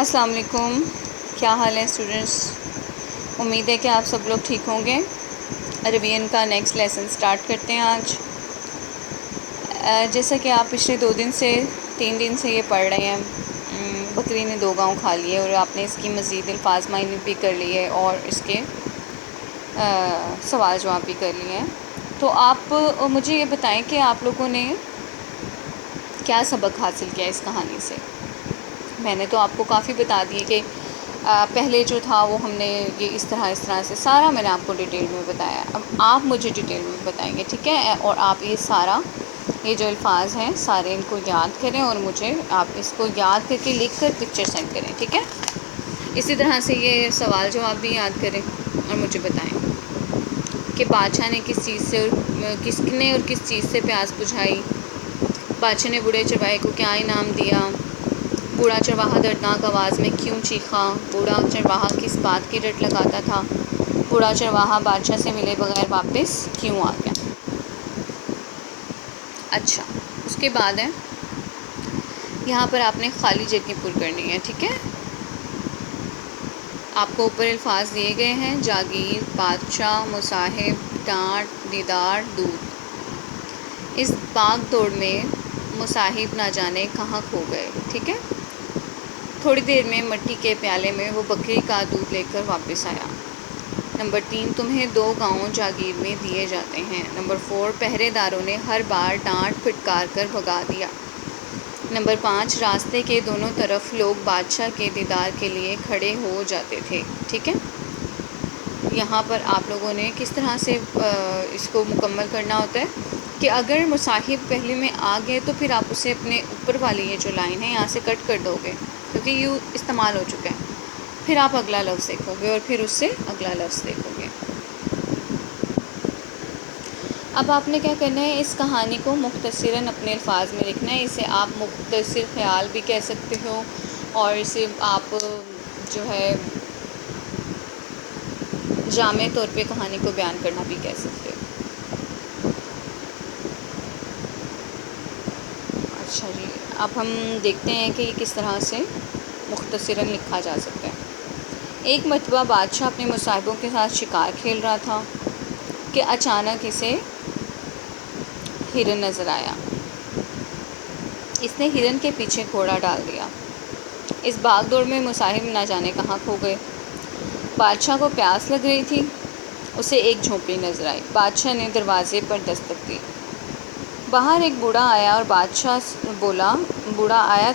السلام علیکم، کیا حال ہے اسٹوڈنٹس؟ امید ہے کہ آپ سب لوگ ٹھیک ہوں گے۔ عربین کا نیکسٹ لیسن سٹارٹ کرتے ہیں آج۔ جیسا کہ آپ پچھلے 3 دن سے یہ پڑھ رہے ہیں، بکری نے 2 گاؤں کھا لیے، اور آپ نے اس کی مزید الفاظ معنی بھی کر لیے اور اس کے سوال جواب بھی کر لیے ہیں۔ تو آپ مجھے یہ بتائیں کہ آپ لوگوں نے کیا سبق حاصل کیا اس کہانی سے؟ میں نے تو آپ کو کافی بتا دیے کہ پہلے جو تھا وہ ہم نے یہ اس طرح سے سارا میں نے آپ کو ڈیٹیل میں بتایا۔ اب آپ مجھے ڈیٹیل میں بتائیں گے، ٹھیک ہے؟ اور آپ یہ جو الفاظ ہیں سارے ان کو یاد کریں، اور مجھے آپ اس کو یاد کر کے لکھ کر پکچر سینڈ کریں، ٹھیک ہے؟ اسی طرح سے یہ سوال جواب بھی یاد کریں اور مجھے بتائیں کہ بادشاہ نے کس چیز سے پیاس بجھائی؟ بادشاہ نے بوڑھے چرواہے کو کیا انعام دیا؟ بوڑھا چرواہا دردناک آواز میں کیوں چیخا؟ بوڑھا چرواہا کس بات کی رٹ لگاتا تھا؟ بوڑھا چرواہا بادشاہ سے ملے بغیر واپس کیوں آ گیا؟ اچھا، اس کے بعد ہے یہاں پر آپ نے خالی جگہ پر کرنی ہے، ٹھیک ہے؟ آپ کو اوپر الفاظ دیے گئے ہیں: جاگیر، بادشاہ، مصاحب، ڈانٹ، دیدار، دودھ۔ اس بھاگ دوڑ میں مصاحب نہ جانے کہاں کھو گئے، ٹھیک ہے؟ تھوڑی دیر میں مٹی کے پیالے میں وہ بکری کا دودھ لے کر واپس آیا۔ نمبر 3، تمہیں 2 گاؤں جاگیر میں دیے جاتے ہیں۔ نمبر 4، پہرے داروں نے ہر بار ڈانٹ پھٹکار کر بھگا دیا۔ نمبر 5، راستے کے دونوں طرف لوگ بادشاہ کے دیدار کے لیے کھڑے ہو جاتے تھے، ٹھیک ہے؟ یہاں پر آپ لوگوں نے کس طرح سے اس کو مکمل کرنا ہوتا ہے کہ اگر مصاحب پہلے میں آ گئے تو پھر آپ اسے اپنے اوپر والی یہ جو لائن ہے یہاں سے کٹ کر دو گے، کیونکہ یوں استعمال ہو چکا ہے۔ پھر آپ اگلا لفظ دیکھو گے اور پھر اس سے اگلا لفظ دیکھو گے۔ اب آپ نے کیا کرنا ہے، اس کہانی کو مختصراً اپنے الفاظ میں لکھنا ہے۔ اسے آپ مختصر خیال بھی کہہ سکتے ہو، اور اسے آپ جو ہے جامع طور پہ کہانی کو بیان کرنا بھی کہہ سکتے ہو۔ اچھا جی، اب ہم دیکھتے ہیں کہ یہ کس طرح سے مختصراً لکھا جا سکتا ہے۔ ایک مرتبہ بادشاہ اپنے مصاحبوں کے ساتھ شکار کھیل رہا تھا کہ اچانک اسے ہرن نظر آیا۔ اس نے ہرن کے پیچھے گھوڑا ڈال دیا۔ اس بھاگ دوڑ میں مصاحب نہ جانے کہاں کھو گئے۔ بادشاہ کو پیاس لگ رہی تھی، اسے ایک جھونپڑی نظر آئی۔ بادشاہ نے دروازے پر دستک دی۔ باہر ایک بوڑھا آیا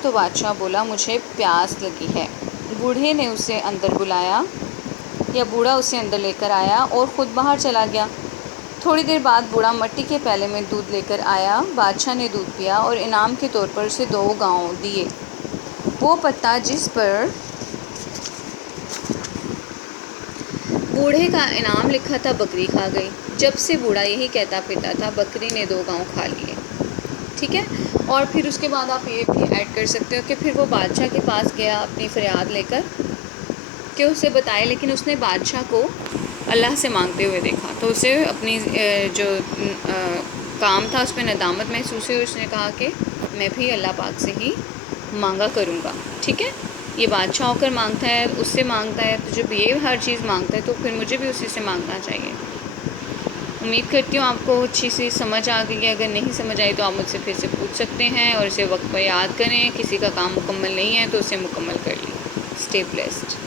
تو بادشاہ بولا، مجھے پیاس لگی ہے۔ بوڑھے نے اسے اندر بلایا، یا بوڑھا اسے اندر لے کر آیا اور خود باہر چلا گیا۔ تھوڑی دیر بعد بوڑھا مٹی کے پیالے میں دودھ لے کر آیا۔ بادشاہ نے دودھ پیا اور انعام کے طور پر اسے 2 گاؤں دیے۔ وہ پتا جس پر بوڑھے کا انعام لکھا تھا بکری کھا گئی۔ جب سے بوڑھا یہی کہتا پھرتا تھا، بکری نے 2 گاؤں کھا لیے، ٹھیک ہے؟ اور پھر اس کے بعد آپ یہ بھی ایڈ کر سکتے ہو کہ پھر وہ بادشاہ کے پاس گیا اپنی فریاد لے کر کہ اسے بتائے، لیکن اس نے بادشاہ کو اللہ سے مانگتے ہوئے دیکھا، تو اسے اپنی جو کام تھا اس پہ ندامت محسوس ہوئی۔ اس نے کہا کہ میں بھی اللہ پاک سے ہی مانگا کروں گا، ٹھیک ہے؟ یہ بادشاہ ہو کر مانگتا ہے، اس سے مانگتا ہے، تو جب یہ ہر چیز مانگتا ہے تو پھر مجھے بھی اسی سے مانگنا چاہیے۔ امید کرتی ہوں آپ کو اچھی سی سمجھ آ گئی ہے۔ اگر نہیں سمجھ آئی تو آپ مجھ سے پھر سے پوچھ سکتے ہیں، اور اسے وقت پر یاد کریں۔ کسی کا کام مکمل نہیں ہے تو اسے مکمل کر لیں۔ Stay blessed.